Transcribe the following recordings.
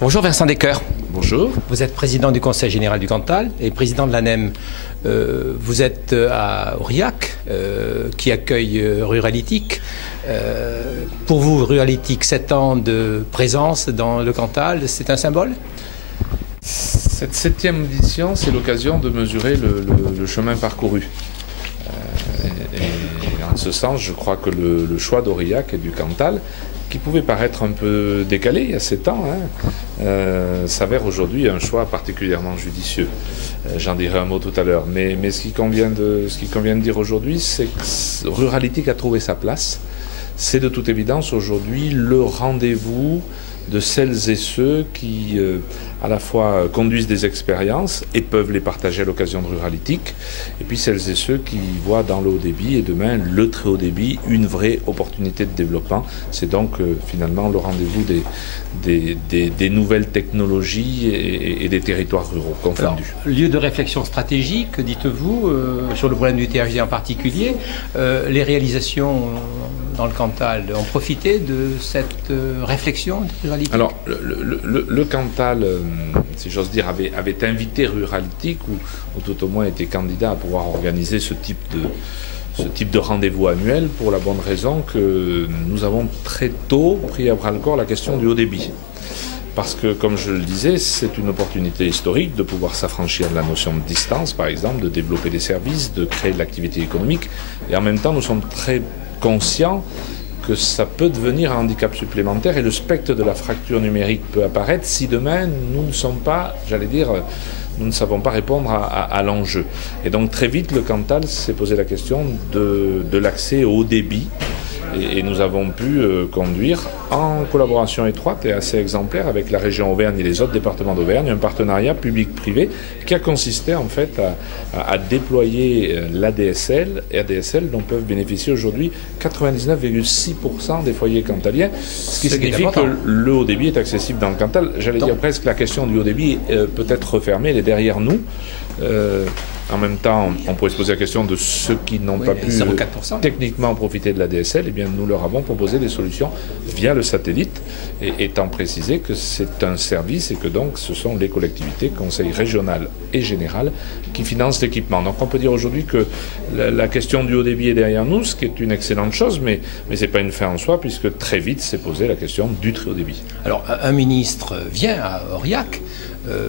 Bonjour Vincent Descoeurs. Bonjour. Vous êtes président du Conseil général du Cantal et président de l'ANEM. Vous êtes à Aurillac, qui accueille Ruralytic. Pour vous, Ruralytic, 7 ans de présence dans le Cantal, c'est un symbole ? Cette 7e édition, c'est l'occasion de mesurer le chemin parcouru. Et en ce sens, je crois que le choix d'Aurillac et du Cantal, qui pouvait paraître un peu décalé il y a 7 ans, s'avère aujourd'hui un choix particulièrement judicieux. J'en dirai un mot tout à l'heure. Mais ce qu'il convient de dire aujourd'hui, c'est que Ruralytic a trouvé sa place. C'est de toute évidence aujourd'hui le rendez-vous de celles et ceux qui, à la fois, conduisent des expériences et peuvent les partager à l'occasion de Ruralytic, et puis celles et ceux qui voient dans le haut débit et demain le très haut débit une vraie opportunité de développement. C'est donc finalement le rendez-vous des nouvelles technologies et des territoires ruraux confondus. Alors, lieu de réflexion stratégique, dites-vous, sur le problème du THD en particulier, les réalisations dans le Cantal ont profité de cette réflexion de Ruralytic. Alors, le Cantal, si j'ose dire, avait invité Ruralytic, ou tout au moins était candidat à pouvoir organiser ce type de rendez-vous annuel, pour la bonne raison que nous avons très tôt pris à bras-le-corps la question du haut débit. Parce que, comme je le disais, c'est une opportunité historique de pouvoir s'affranchir de la notion de distance, par exemple, de développer des services, de créer de l'activité économique. Et en même temps, nous sommes très conscients que ça peut devenir un handicap supplémentaire et le spectre de la fracture numérique peut apparaître si demain nous ne sommes pas, nous ne savons pas répondre à l'enjeu. Et donc très vite, le Cantal s'est posé la question de l'accès au haut débit. Et nous avons pu conduire, en collaboration étroite et assez exemplaire avec la région Auvergne et les autres départements d'Auvergne, un partenariat public-privé qui a consisté en fait à déployer l'ADSL, dont peuvent bénéficier aujourd'hui 99,6% des foyers cantaliens, ce qui signifie que le haut débit est accessible dans le Cantal. J'allais dire presque la question du haut débit peut être refermée, elle est derrière nous. En même temps, on pourrait se poser la question de ceux qui n'ont pas pu techniquement profiter de la DSL. Eh bien, nous leur avons proposé des solutions via le satellite, et étant précisé que c'est un service et que donc ce sont les collectivités, conseils régional et général, qui financent l'équipement. Donc on peut dire aujourd'hui que la question du haut débit est derrière nous, ce qui est une excellente chose, mais ce n'est pas une fin en soi, puisque très vite s'est posée la question du très haut débit. Alors, un ministre vient à Aurillac,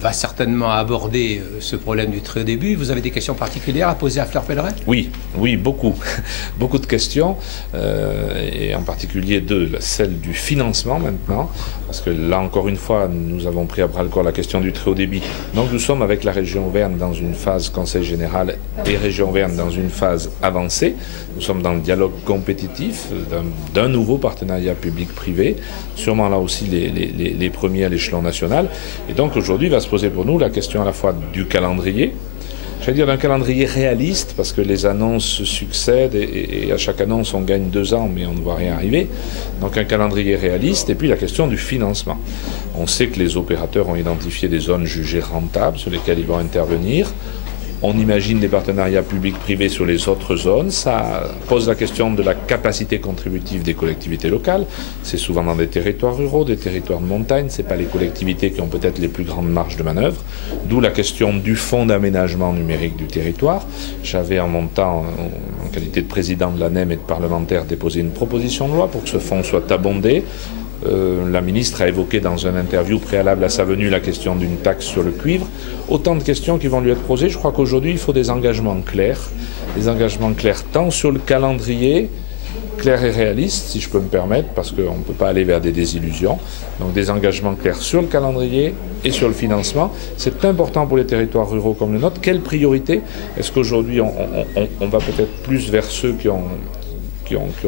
va certainement aborder ce problème du très haut débit. Vous avez des questions particulières à poser à Fleur Pellerin ? Oui, beaucoup. Beaucoup de questions, et en particulier celle du financement maintenant, parce que là encore une fois, nous avons pris à bras-le-corps la question du très haut débit. Donc nous sommes avec la région Auvergne dans une phase Conseil général et région Auvergne dans une phase avancée. Nous sommes dans le dialogue compétitif d'un nouveau partenariat public-privé, sûrement là aussi les premiers à l'échelon national. Et donc aujourd'hui va se poser pour nous la question à la fois du calendrier, j'allais dire d'un calendrier réaliste, parce que les annonces se succèdent et à chaque annonce on gagne 2 ans, mais on ne voit rien arriver. Donc un calendrier réaliste, et puis la question du financement. On sait que les opérateurs ont identifié des zones jugées rentables sur lesquelles ils vont intervenir. On imagine des partenariats publics-privés sur les autres zones. Ça pose la question de la capacité contributive des collectivités locales. C'est souvent dans des territoires ruraux, des territoires de montagne. Ce n'est pas les collectivités qui ont peut-être les plus grandes marges de manœuvre. D'où la question du fonds d'aménagement numérique du territoire. J'avais en mon temps, en qualité de président de l'ANEM et de parlementaire, déposé une proposition de loi pour que ce fonds soit abondé. La ministre a évoqué dans une interview préalable à sa venue la question d'une taxe sur le cuivre. Autant de questions qui vont lui être posées. Je crois qu'aujourd'hui, il faut des engagements clairs. Des engagements clairs tant sur le calendrier, clair et réaliste, si je peux me permettre, parce qu'on ne peut pas aller vers des désillusions. Donc des engagements clairs sur le calendrier et sur le financement. C'est important pour les territoires ruraux comme le nôtre. Quelle priorité ? Est-ce qu'aujourd'hui, on va peut-être plus vers ceux qui ont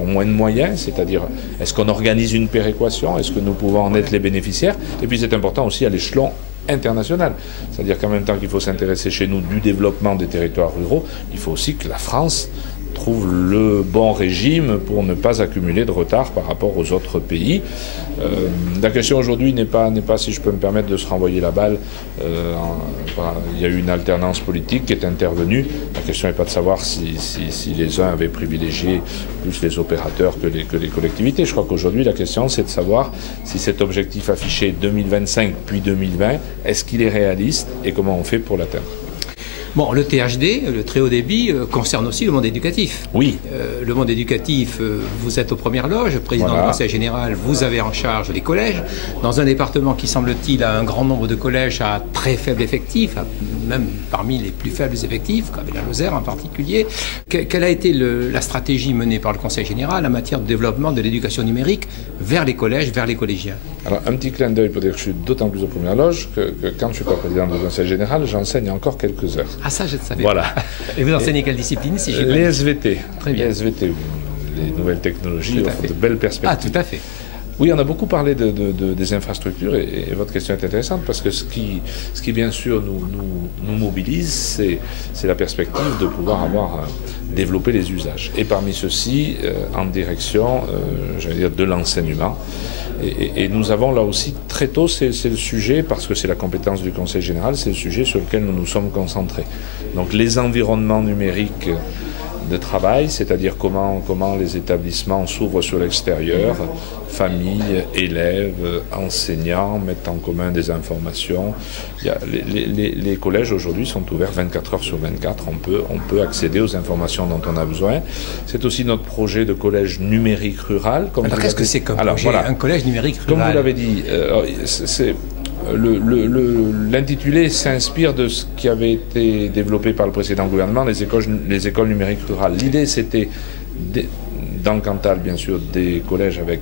moins de moyens, c'est-à-dire est-ce qu'on organise une péréquation, est-ce que nous pouvons en être les bénéficiaires, et puis c'est important aussi à l'échelon international, c'est-à-dire qu'en même temps qu'il faut s'intéresser chez nous du développement des territoires ruraux, il faut aussi que la France trouve le bon régime pour ne pas accumuler de retard par rapport aux autres pays. La question aujourd'hui n'est pas, si je peux me permettre, de se renvoyer la balle. Il y a eu une alternance politique qui est intervenue. La question n'est pas de savoir si les uns avaient privilégié plus les opérateurs que les collectivités. Je crois qu'aujourd'hui, la question, c'est de savoir si cet objectif affiché 2025 puis 2020, est-ce qu'il est réaliste et comment on fait pour l'atteindre. Bon, le THD, le très haut débit, concerne aussi le monde éducatif. Oui. Le monde éducatif, vous êtes aux premières loges, président du Conseil général, vous avez en charge les collèges. Dans un département qui, semble-t-il, a un grand nombre de collèges à très faible effectif, même parmi les plus faibles effectifs, comme la Lozère en particulier. Quelle a été la stratégie menée par le Conseil général en matière de développement de l'éducation numérique vers les collèges, vers les collégiens? Alors, un petit clin d'œil pour dire que je suis d'autant plus aux premières loges que quand je ne suis pas président du Conseil général, j'enseigne encore quelques heures. Ah, ça, je ne savais pas. Et vous enseignez quelle discipline, si j'ai Les SVT. Très bien. Les SVT, les nouvelles technologies, offrent de belles perspectives. Ah, tout à fait. Oui, on a beaucoup parlé des infrastructures et votre question est intéressante parce que ce qui bien sûr nous mobilise, c'est la perspective de pouvoir développer les usages. Et parmi ceux-ci, en direction, de l'enseignement. Et nous avons là aussi, très tôt, c'est le sujet, parce que c'est la compétence du Conseil général, c'est le sujet sur lequel nous nous sommes concentrés. Donc les environnements numériques de travail, c'est-à-dire comment les établissements s'ouvrent sur l'extérieur, familles, élèves, enseignants, mettent en commun des informations. Les collèges aujourd'hui sont ouverts 24 heures sur 24, on peut accéder aux informations dont on a besoin. C'est aussi notre projet de collège numérique rural. Alors qu'est-ce que c'est comme projet, voilà, un collège numérique rural? Comme vous l'avez dit, l'intitulé s'inspire de ce qui avait été développé par le précédent gouvernement, les écoles numériques rurales. L'idée, c'était, dans le Cantal, bien sûr, des collèges avec,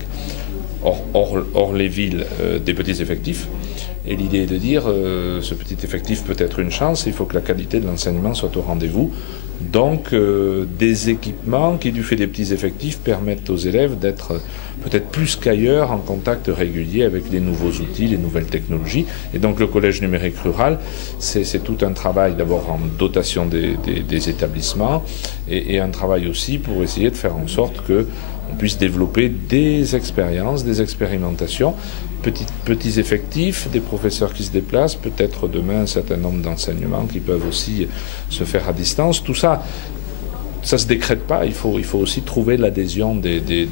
hors les villes, des petits effectifs. Et l'idée est de dire, ce petit effectif peut être une chance, il faut que la qualité de l'enseignement soit au rendez-vous. Donc, des équipements qui, du fait des petits effectifs, permettent aux élèves d'être peut-être plus qu'ailleurs en contact régulier avec les nouveaux outils, les nouvelles technologies. Et donc, le collège numérique rural, c'est tout un travail d'abord en dotation des établissements et un travail aussi pour essayer de faire en sorte qu'on puisse développer des expériences, des expérimentations, petits effectifs, des professeurs qui se déplacent, peut-être demain un certain nombre d'enseignements qui peuvent aussi se faire à distance. Tout ça, ça ne se décrète pas, il faut aussi trouver l'adhésion des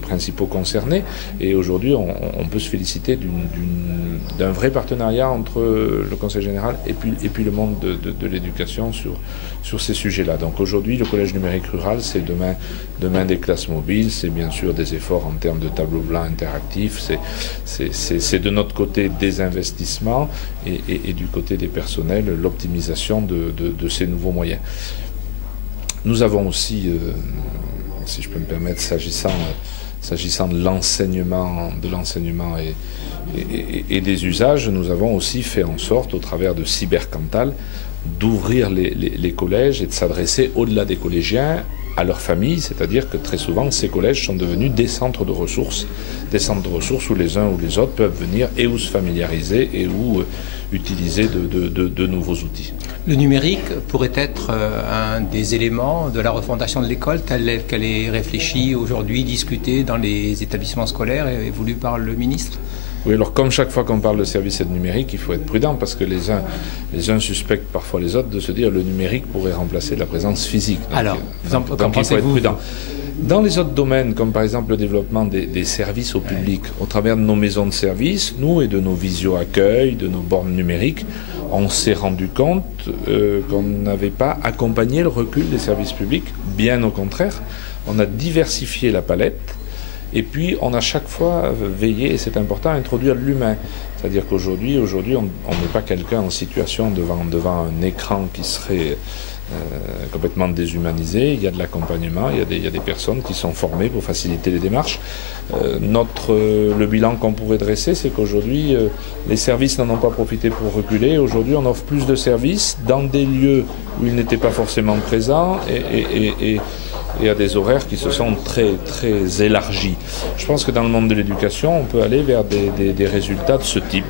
principaux concernés. Et aujourd'hui, on peut se féliciter d'un vrai partenariat entre le Conseil général et puis le monde de l'éducation sur ces sujets-là. Donc aujourd'hui, le collège numérique rural, c'est demain des classes mobiles, c'est bien sûr des efforts en termes de tableaux blancs interactifs, c'est de notre côté des investissements et du côté des personnels, l'optimisation de ces nouveaux moyens. Nous avons aussi, si je peux me permettre, s'agissant de l'enseignement et des usages, nous avons aussi fait en sorte, au travers de Cybercantal, d'ouvrir les collèges et de s'adresser au-delà des collégiens à leurs familles, c'est-à-dire que très souvent, ces collèges sont devenus des centres de ressources où les uns ou les autres peuvent venir et où se familiariser et où utiliser de nouveaux outils. Le numérique pourrait être un des éléments de la refondation de l'école telle qu'elle est réfléchie aujourd'hui, discutée dans les établissements scolaires et voulue par le ministre? Oui, alors comme chaque fois qu'on parle de services et de numérique, il faut être prudent parce que les uns suspectent parfois les autres de se dire que le numérique pourrait remplacer la présence physique. Donc, alors, donc il faut être prudent. Dans les autres domaines, comme par exemple le développement des services au public, au travers de nos maisons de services, nous et de nos visio-accueils, de nos bornes numériques, on s'est rendu compte qu'on n'avait pas accompagné le recul des services publics, bien au contraire. On a diversifié la palette et puis on a chaque fois veillé, et c'est important, à introduire de l'humain. C'est-à-dire qu'aujourd'hui, on n'est pas quelqu'un en situation devant un écran qui serait complètement déshumanisé. Il y a de l'accompagnement, il y a des personnes qui sont formées pour faciliter les démarches. Le bilan qu'on pourrait dresser, c'est qu'aujourd'hui, les services n'en ont pas profité pour reculer. Aujourd'hui, on offre plus de services dans des lieux où ils n'étaient pas forcément présents et à des horaires qui se sont très, très élargis. Je pense que dans le monde de l'éducation, on peut aller vers des résultats de ce type.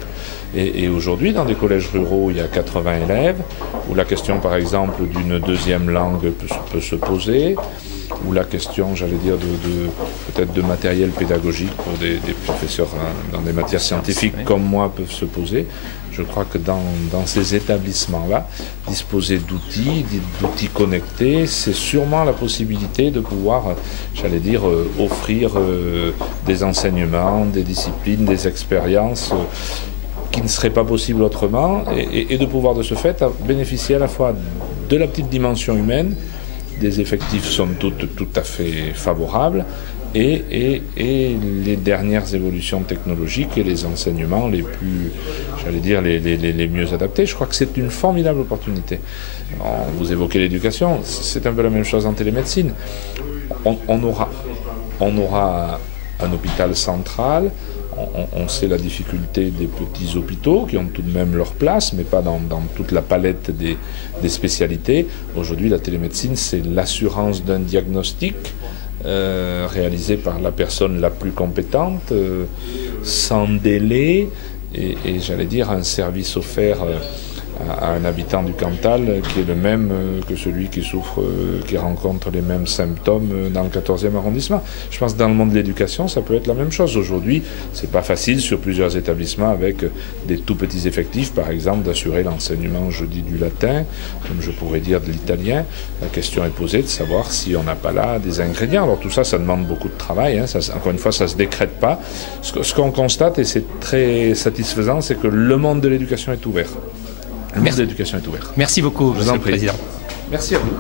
Et aujourd'hui, dans des collèges ruraux, il y a 80 élèves, où la question, par exemple, d'une deuxième langue peut se poser, ou la question, j'allais dire, peut-être de matériel pédagogique pour des professeurs dans des matières scientifiques comme moi peuvent se poser. Je crois que dans ces établissements-là, disposer d'outils connectés, c'est sûrement la possibilité de pouvoir, j'allais dire, offrir des enseignements, des disciplines, des expériences qui ne seraient pas possibles autrement, et de pouvoir de ce fait bénéficier à la fois de la petite dimension humaine, des effectifs somme toute tout à fait favorables, et les dernières évolutions technologiques et les enseignements les plus, j'allais dire, les mieux adaptés. Je crois que c'est une formidable opportunité. Vous évoquez l'éducation, c'est un peu la même chose en télémédecine. On aura un hôpital central. On sait la difficulté des petits hôpitaux qui ont tout de même leur place, mais pas dans toute la palette des spécialités. Aujourd'hui, la télémédecine, c'est l'assurance d'un diagnostic réalisé par la personne la plus compétente, sans délai, et j'allais dire un service offert à un habitant du Cantal qui est le même que celui qui souffre, qui rencontre les mêmes symptômes dans le 14e arrondissement. Je pense que dans le monde de l'éducation, ça peut être la même chose. Aujourd'hui, c'est pas facile sur plusieurs établissements avec des tout petits effectifs, par exemple, d'assurer l'enseignement, je dis, du latin, comme je pourrais dire de l'italien. La question est posée de savoir si on n'a pas là des ingrédients. Alors tout ça, ça demande beaucoup de travail. Encore une fois, ça se décrète pas. Ce qu'on constate, et c'est très satisfaisant, c'est que le monde de l'éducation est ouvert. Le monde de l'éducation est ouvert. Merci beaucoup, Monsieur le Président. Merci à vous.